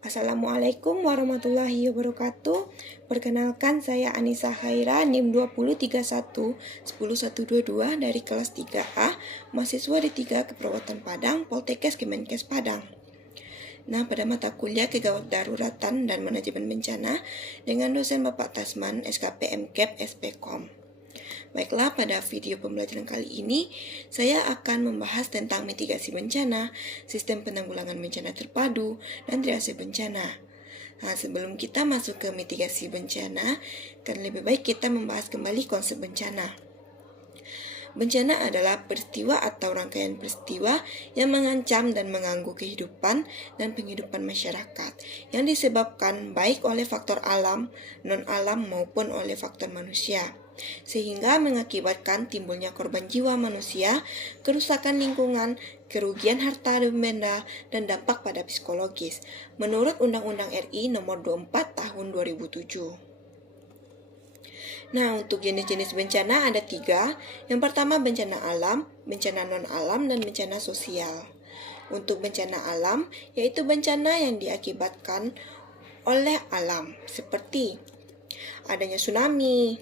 Assalamualaikum warahmatullahi wabarakatuh. Perkenalkan, saya Anissa Khaira, NIM 2031 10122 dari kelas 3A, mahasiswa D3 Keperawatan Padang, Poltekkes Kemenkes Padang. Nah, pada mata kuliah Kegawat Daruratan dan Manajemen Bencana dengan dosen Bapak Tasman, SKP MKEP SPKOM. Baiklah, pada video pembelajaran kali ini, saya akan membahas tentang mitigasi bencana, sistem penanggulangan bencana terpadu, dan triase bencana. Nah, sebelum kita masuk ke mitigasi bencana, kan lebih baik kita membahas kembali konsep bencana. Bencana adalah peristiwa atau rangkaian peristiwa yang mengancam dan mengganggu kehidupan dan penghidupan masyarakat yang disebabkan baik oleh faktor alam, non-alam maupun oleh faktor manusia, sehingga mengakibatkan timbulnya korban jiwa manusia, kerusakan lingkungan, kerugian harta dan benda, dan dampak pada psikologis, menurut Undang-Undang RI Nomor 24 Tahun 2007. Nah, untuk jenis-jenis bencana ada 3. Yang pertama bencana alam, bencana non-alam, dan bencana sosial. Untuk bencana alam, yaitu bencana yang diakibatkan oleh alam, seperti adanya tsunami,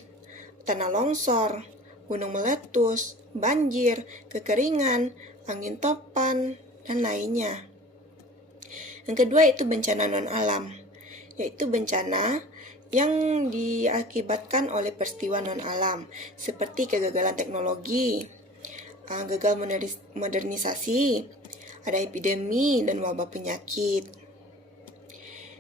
tanah longsor, gunung meletus, banjir, kekeringan, angin topan, dan lainnya. Yang kedua itu bencana non-alam, yaitu bencana yang diakibatkan oleh peristiwa non-alam, seperti kegagalan teknologi, gagal modernisasi, ada epidemi dan wabah penyakit.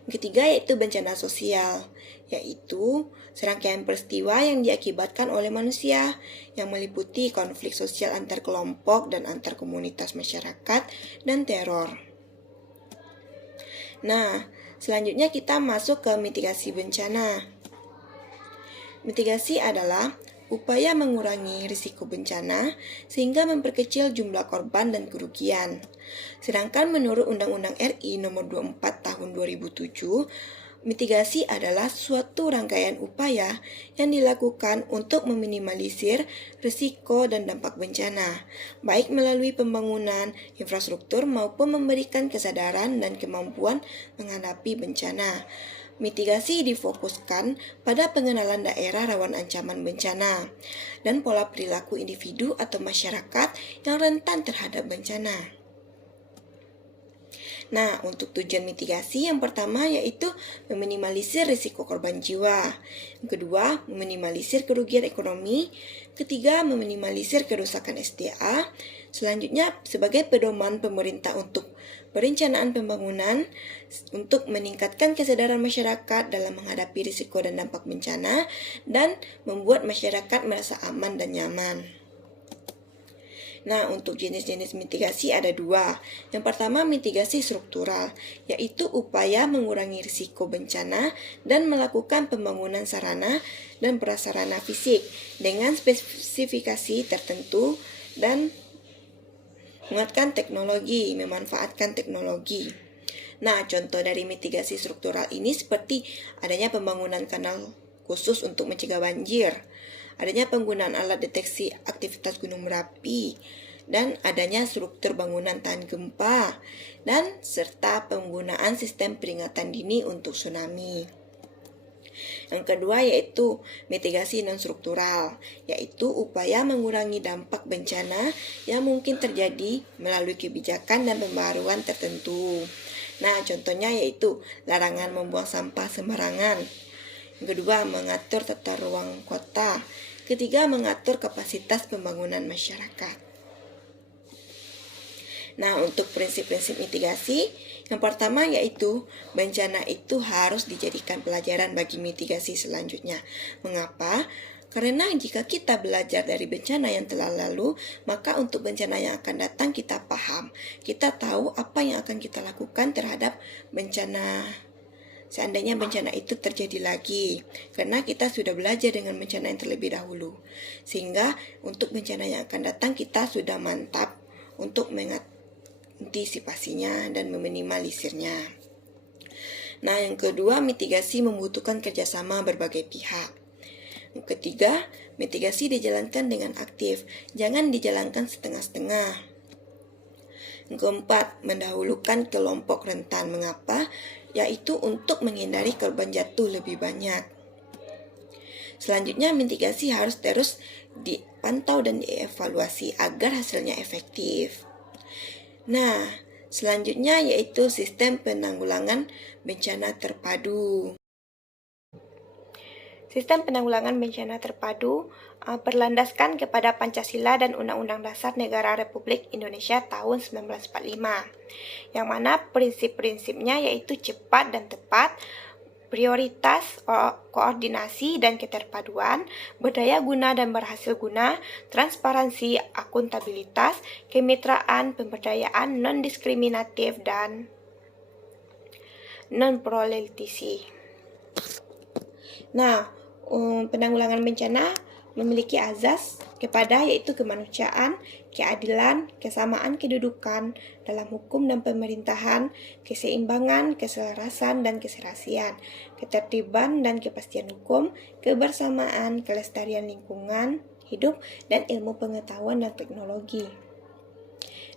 Yang ketiga yaitu bencana sosial, yaitu serangkaian peristiwa yang diakibatkan oleh manusia yang meliputi konflik sosial antar kelompok dan antar komunitas masyarakat dan teror. Nah, selanjutnya kita masuk ke mitigasi bencana. Mitigasi adalah upaya mengurangi risiko bencana sehingga memperkecil jumlah korban dan kerugian. Sedangkan menurut Undang-Undang RI Nomor 24 Tahun 2007, mitigasi adalah suatu rangkaian upaya yang dilakukan untuk meminimalisir risiko dan dampak bencana, baik melalui pembangunan infrastruktur maupun memberikan kesadaran dan kemampuan menghadapi bencana. Mitigasi difokuskan pada pengenalan daerah rawan ancaman bencana dan pola perilaku individu atau masyarakat yang rentan terhadap bencana. Nah, untuk tujuan mitigasi yang pertama yaitu meminimalisir risiko korban jiwa. Yang kedua, meminimalisir kerugian ekonomi. Ketiga, meminimalisir kerusakan SDA. Selanjutnya, sebagai pedoman pemerintah untuk perencanaan pembangunan untuk meningkatkan kesadaran masyarakat dalam menghadapi risiko dan dampak bencana dan membuat masyarakat merasa aman dan nyaman. Nah, untuk jenis-jenis mitigasi ada 2. Yang pertama, mitigasi struktural, yaitu upaya mengurangi risiko bencana dan melakukan pembangunan sarana dan prasarana fisik dengan spesifikasi tertentu dan memanfaatkan teknologi. Nah, contoh dari mitigasi struktural ini seperti adanya pembangunan kanal khusus untuk mencegah banjir, adanya penggunaan alat deteksi aktivitas gunung berapi, dan adanya struktur bangunan tahan gempa, dan serta penggunaan sistem peringatan dini untuk tsunami. Yang kedua yaitu mitigasi non-struktural, yaitu upaya mengurangi dampak bencana yang mungkin terjadi melalui kebijakan dan pembaruan tertentu. Nah, contohnya yaitu larangan membuang sampah sembarangan. Yang kedua, mengatur tata ruang kota. Ketiga, mengatur kapasitas pembangunan masyarakat. Nah, untuk prinsip-prinsip mitigasi, yang pertama yaitu bencana itu harus dijadikan pelajaran bagi mitigasi selanjutnya. Mengapa? Karena jika kita belajar dari bencana yang telah lalu, maka untuk bencana yang akan datang kita paham. Kita tahu apa yang akan kita lakukan terhadap bencana seandainya bencana itu terjadi lagi, karena kita sudah belajar dengan bencana yang terlebih dahulu. Sehingga untuk bencana yang akan datang kita sudah mantap untuk mengantisipasinya dan meminimalisirnya. Nah, yang kedua, mitigasi membutuhkan kerjasama berbagai pihak. Yang ketiga, mitigasi dijalankan dengan aktif, jangan dijalankan setengah-setengah. Keempat, mendahulukan kelompok rentan. Mengapa? Yaitu untuk menghindari korban jatuh lebih banyak. Selanjutnya, mitigasi harus terus dipantau dan dievaluasi agar hasilnya efektif. Nah, selanjutnya yaitu sistem penanggulangan bencana terpadu. Sistem penanggulangan bencana terpadu berlandaskan kepada Pancasila dan Undang-Undang Dasar Negara Republik Indonesia tahun 1945, yang mana prinsip-prinsipnya yaitu cepat dan tepat, prioritas, koordinasi dan keterpaduan, berdaya guna dan berhasil guna, transparansi, akuntabilitas, kemitraan, pemberdayaan, non-diskriminatif, dan non-proletisi. Nah, penanggulangan bencana memiliki azas kepada yaitu kemanusiaan, keadilan, kesamaan kedudukan dalam hukum dan pemerintahan, keseimbangan, keselarasan dan keserasian, ketertiban dan kepastian hukum, kebersamaan, kelestarian lingkungan hidup, dan ilmu pengetahuan dan teknologi.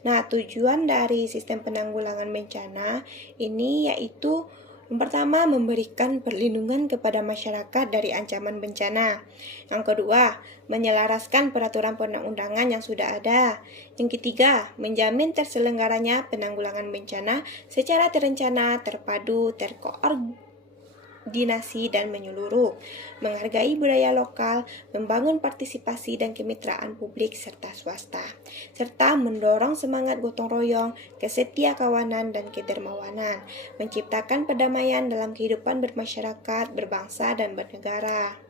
Nah, tujuan dari sistem penanggulangan bencana ini yaitu yang pertama, memberikan perlindungan kepada masyarakat dari ancaman bencana. Yang kedua, menyelaraskan peraturan perundang-undangan yang sudah ada. Yang ketiga, menjamin terselenggaranya penanggulangan bencana secara terencana, terpadu, terkoordinasi, dan menyeluruh. Menghargai budaya lokal, membangun partisipasi dan kemitraan publik serta swasta, serta mendorong semangat gotong royong, kesetiakawanan, dan kedermawanan, menciptakan perdamaian dalam kehidupan bermasyarakat, berbangsa, dan bernegara.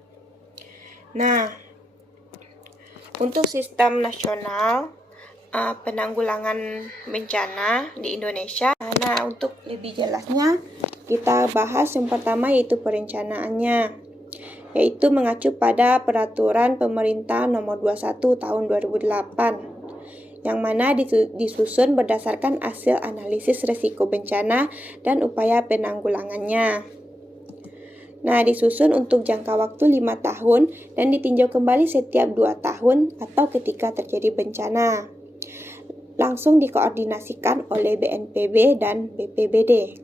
Nah, untuk sistem nasional penanggulangan bencana di Indonesia, nah untuk lebih jelasnya kita bahas yang pertama yaitu perencanaannya, yaitu mengacu pada Peraturan Pemerintah Nomor 21 Tahun 2008, yang mana disusun berdasarkan hasil analisis risiko bencana dan upaya penanggulangannya. Nah, disusun untuk jangka waktu 5 tahun dan ditinjau kembali setiap 2 tahun atau ketika terjadi bencana. Langsung dikoordinasikan oleh BNPB dan BPBD.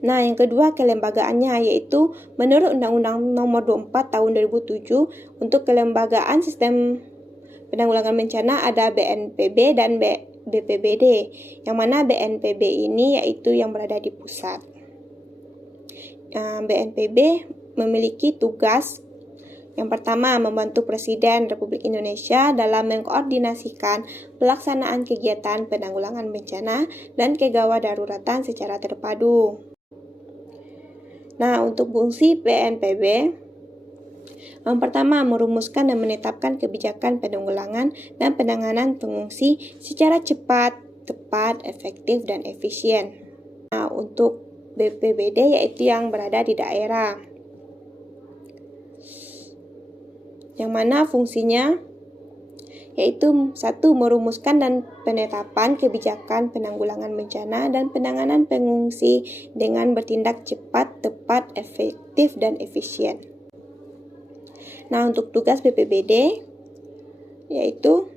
Nah, yang kedua kelembagaannya yaitu menurut Undang-Undang Nomor 24 Tahun 2007 untuk kelembagaan sistem penanggulangan bencana ada BNPB dan BPBD, yang mana BNPB ini yaitu yang berada di pusat. BNPB memiliki tugas yang pertama, membantu Presiden Republik Indonesia dalam mengkoordinasikan pelaksanaan kegiatan penanggulangan bencana dan kegawat daruratan secara terpadu. Nah, untuk fungsi BNPB, yang pertama, merumuskan dan menetapkan kebijakan penanggulangan dan penanganan pengungsi secara cepat, tepat, efektif, dan efisien. Nah, untuk BPBD yaitu yang berada di daerah, yang mana fungsinya yaitu satu, merumuskan dan penetapan kebijakan penanggulangan bencana dan penanganan pengungsi dengan bertindak cepat, tepat, efektif, dan efisien. Nah, untuk tugas BPBD yaitu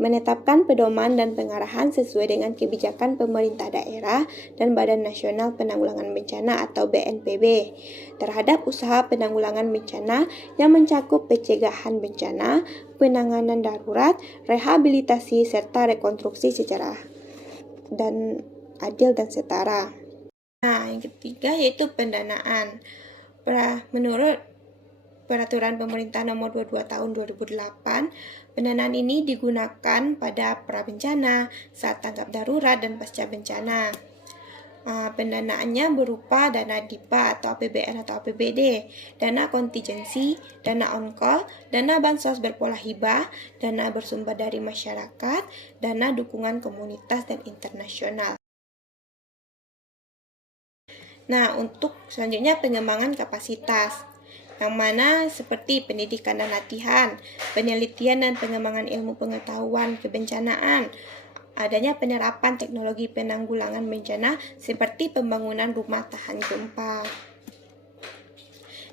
menetapkan pedoman dan pengarahan sesuai dengan kebijakan pemerintah daerah dan Badan Nasional Penanggulangan Bencana atau BNPB terhadap usaha penanggulangan bencana yang mencakup pencegahan bencana, penanganan darurat, rehabilitasi, serta rekonstruksi secara dan adil dan setara. Nah, yang ketiga yaitu pendanaan. Menurut Peraturan Pemerintah Nomor 22 Tahun 2008, pendanaan ini digunakan pada prabencana, saat tanggap darurat, dan pasca bencana. Pendanaannya berupa dana DIPA atau APBN atau APBD, dana kontingensi, dana on-call, dana bansos berpola hibah, dana bersumber dari masyarakat, dana dukungan komunitas dan internasional. Nah, untuk selanjutnya pengembangan kapasitas, yang mana seperti pendidikan dan latihan, penelitian dan pengembangan ilmu pengetahuan kebencanaan, adanya penerapan teknologi penanggulangan bencana seperti pembangunan rumah tahan gempa.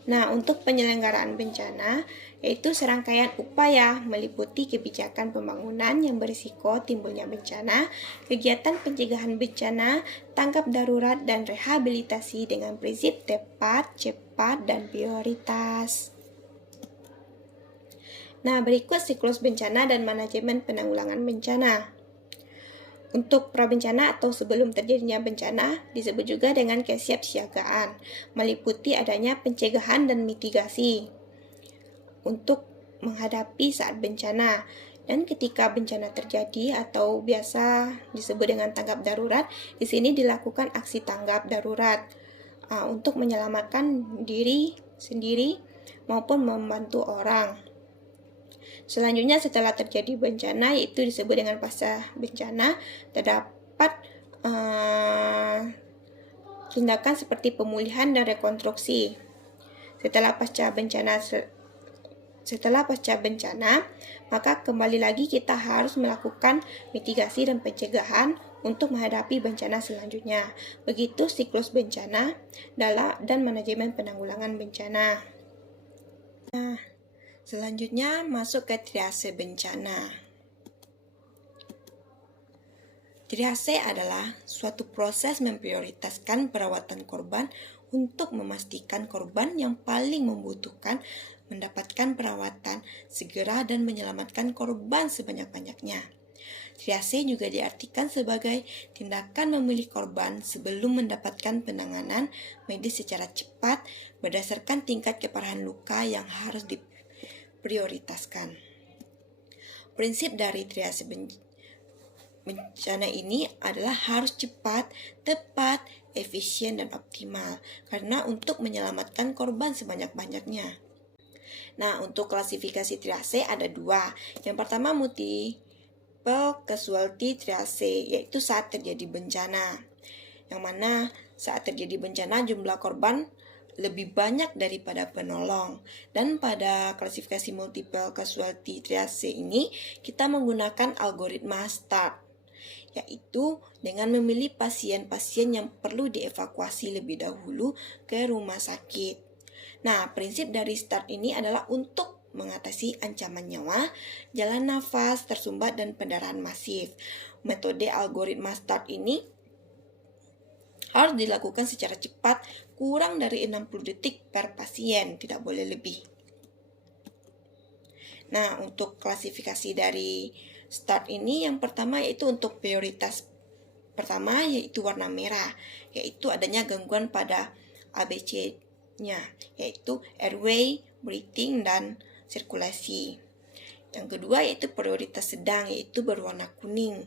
Nah, untuk penyelenggaraan bencana, yaitu serangkaian upaya meliputi kebijakan pembangunan yang berisiko timbulnya bencana, kegiatan pencegahan bencana, tanggap darurat, dan rehabilitasi dengan prinsip tepat, cepat, dan prioritas. Nah, berikut siklus bencana dan manajemen penanggulangan bencana. Untuk prabencana atau sebelum terjadinya bencana disebut juga dengan kesiapsiagaan, meliputi adanya pencegahan dan mitigasi untuk menghadapi saat bencana. Dan ketika bencana terjadi atau biasa disebut dengan tanggap darurat, di sini dilakukan aksi tanggap darurat untuk menyelamatkan diri sendiri maupun membantu orang. Selanjutnya setelah terjadi bencana, yaitu disebut dengan pasca bencana, terdapat tindakan seperti pemulihan dan rekonstruksi. Setelah pasca bencana, maka kembali lagi kita harus melakukan mitigasi dan pencegahan untuk menghadapi bencana selanjutnya. Begitu siklus bencana dan manajemen penanggulangan bencana. Nah, selanjutnya masuk ke triase bencana. Triase adalah suatu proses memprioritaskan perawatan korban untuk memastikan korban yang paling membutuhkan mendapatkan perawatan segera dan menyelamatkan korban sebanyak-banyaknya. Triase juga diartikan sebagai tindakan memilih korban sebelum mendapatkan penanganan medis secara cepat berdasarkan tingkat keparahan luka yang harus diprioritaskan. Prinsip dari triase bencana ini adalah harus cepat, tepat, efisien, dan optimal karena untuk menyelamatkan korban sebanyak-banyaknya. Nah, untuk klasifikasi triase ada dua. Yang pertama multiple casualty triase, yaitu saat terjadi bencana. Yang mana saat terjadi bencana jumlah korban lebih banyak daripada penolong. Dan pada klasifikasi multiple casualty triase ini, kita menggunakan algoritma START, yaitu dengan memilih pasien-pasien yang perlu dievakuasi lebih dahulu ke rumah sakit. Nah, prinsip dari START ini adalah untuk mengatasi ancaman nyawa, jalan nafas tersumbat, dan pendarahan masif. Metode algoritma START ini harus dilakukan secara cepat, kurang dari 60 detik per pasien, tidak boleh lebih. Nah, untuk klasifikasi dari START ini yang pertama yaitu untuk prioritas pertama yaitu warna merah, yaitu adanya gangguan pada ABC-nya, yaitu airway, breathing, dan sirkulasi. Yang kedua yaitu prioritas sedang, yaitu berwarna kuning,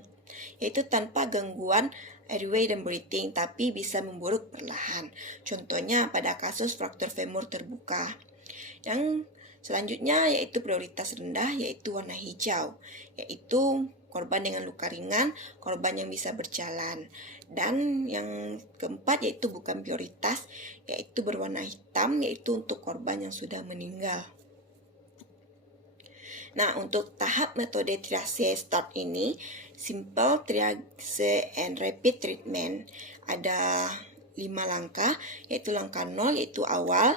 yaitu tanpa gangguan airway dan breathing, tapi bisa memburuk perlahan. Contohnya pada kasus fraktur femur terbuka. Yang selanjutnya yaitu prioritas rendah, yaitu warna hijau, yaitu korban dengan luka ringan, korban yang bisa berjalan. Dan yang keempat yaitu bukan prioritas, yaitu berwarna hitam, yaitu untuk korban yang sudah meninggal. Nah, untuk tahap metode triase START ini, simple triage and rapid treatment, ada 5 langkah, yaitu langkah 0 yaitu awal,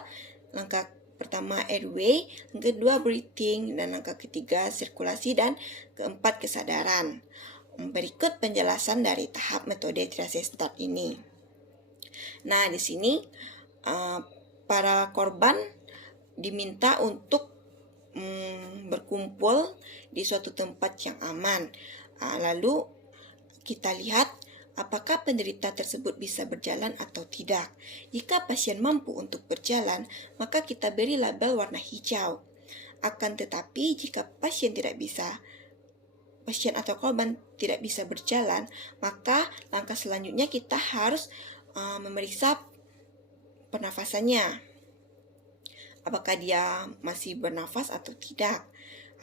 langkah pertama airway, yang kedua breathing, dan langkah ketiga sirkulasi, dan keempat kesadaran. Berikut penjelasan dari tahap metode triase START ini. Nah, di sini para korban diminta untuk berkumpul di suatu tempat yang aman. Lalu kita lihat apakah penderita tersebut bisa berjalan atau tidak. Jika pasien mampu untuk berjalan, maka kita beri label warna hijau. Akan tetapi jika pasien atau korban tidak bisa berjalan, maka langkah selanjutnya kita harus memeriksa pernafasannya. Apakah dia masih bernafas atau tidak.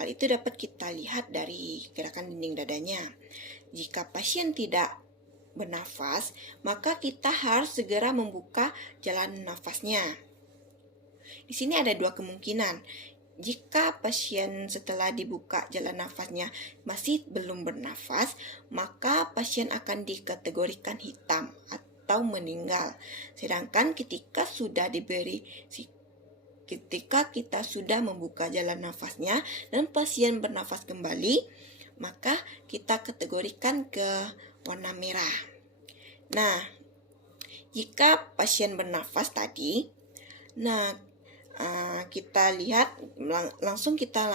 Hal itu dapat kita lihat dari gerakan dinding dadanya. Jika pasien tidak bernafas, maka kita harus segera membuka jalan nafasnya. Di sini ada dua kemungkinan. Jika pasien setelah dibuka jalan nafasnya masih belum bernafas, maka pasien akan dikategorikan hitam atau meninggal. Sedangkan ketika sudah diberi ketika kita sudah membuka jalan nafasnya dan pasien bernafas kembali, maka kita kategorikan ke warna merah. Nah, jika pasien bernafas tadi, kita lihat langsung kita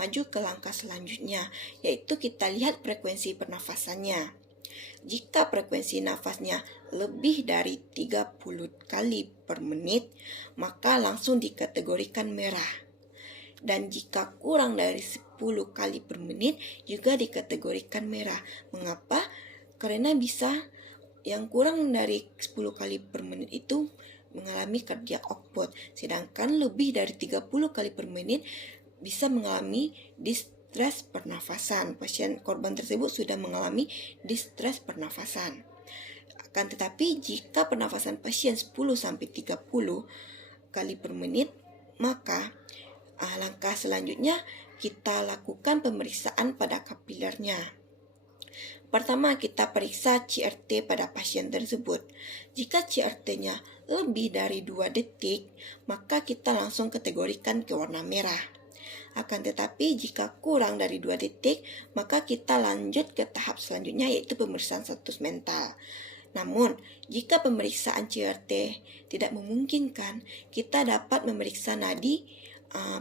maju ke langkah selanjutnya, yaitu kita lihat frekuensi pernafasannya. Jika frekuensi nafasnya lebih dari 30 kali per menit, maka langsung dikategorikan merah. Dan jika kurang dari 10 kali per menit, juga dikategorikan merah. Mengapa? Karena bisa yang kurang dari 10 kali per menit itu mengalami cardiac output, sedangkan lebih dari 30 kali per menit bisa mengalami distress pernafasan. Pasien korban tersebut sudah mengalami distress pernafasan. Akan tetapi jika pernafasan pasien 10-30 kali per menit, maka langkah selanjutnya kita lakukan pemeriksaan pada kapilernya. Pertama, kita periksa CRT pada pasien tersebut. Jika CRT-nya lebih dari 2 detik, maka kita langsung kategorikan ke warna merah. Akan tetapi jika kurang dari 2 detik, maka kita lanjut ke tahap selanjutnya, yaitu pemeriksaan status mental. Namun, jika pemeriksaan CRT tidak memungkinkan, kita dapat memeriksa nadi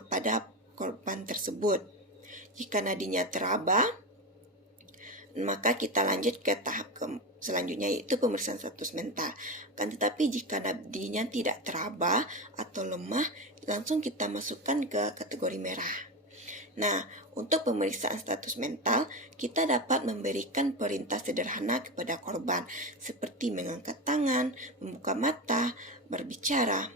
pada korban tersebut. Jika nadinya teraba, maka kita lanjut ke tahap selanjutnya, yaitu pemeriksaan status mental. Kan tetapi jika nadinya tidak teraba atau lemah, langsung kita masukkan ke kategori merah. Nah, untuk pemeriksaan status mental, kita dapat memberikan perintah sederhana kepada korban, seperti mengangkat tangan, membuka mata, berbicara.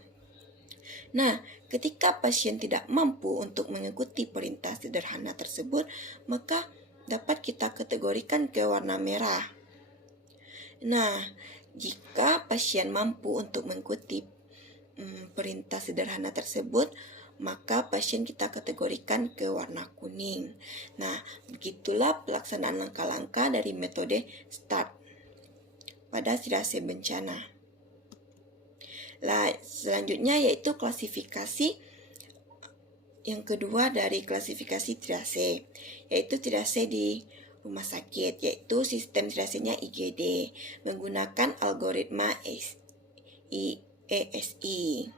Nah, ketika pasien tidak mampu untuk mengikuti perintah sederhana tersebut, maka dapat kita kategorikan ke warna merah. Nah, jika pasien mampu untuk mengikuti perintah sederhana tersebut, maka pasien kita kategorikan ke warna kuning. Nah, begitulah pelaksanaan langkah-langkah dari metode START pada triase bencana. Selanjutnya yaitu klasifikasi yang kedua dari klasifikasi triase, yaitu triase di rumah sakit, yaitu sistem triasenya IGD menggunakan algoritma ESI.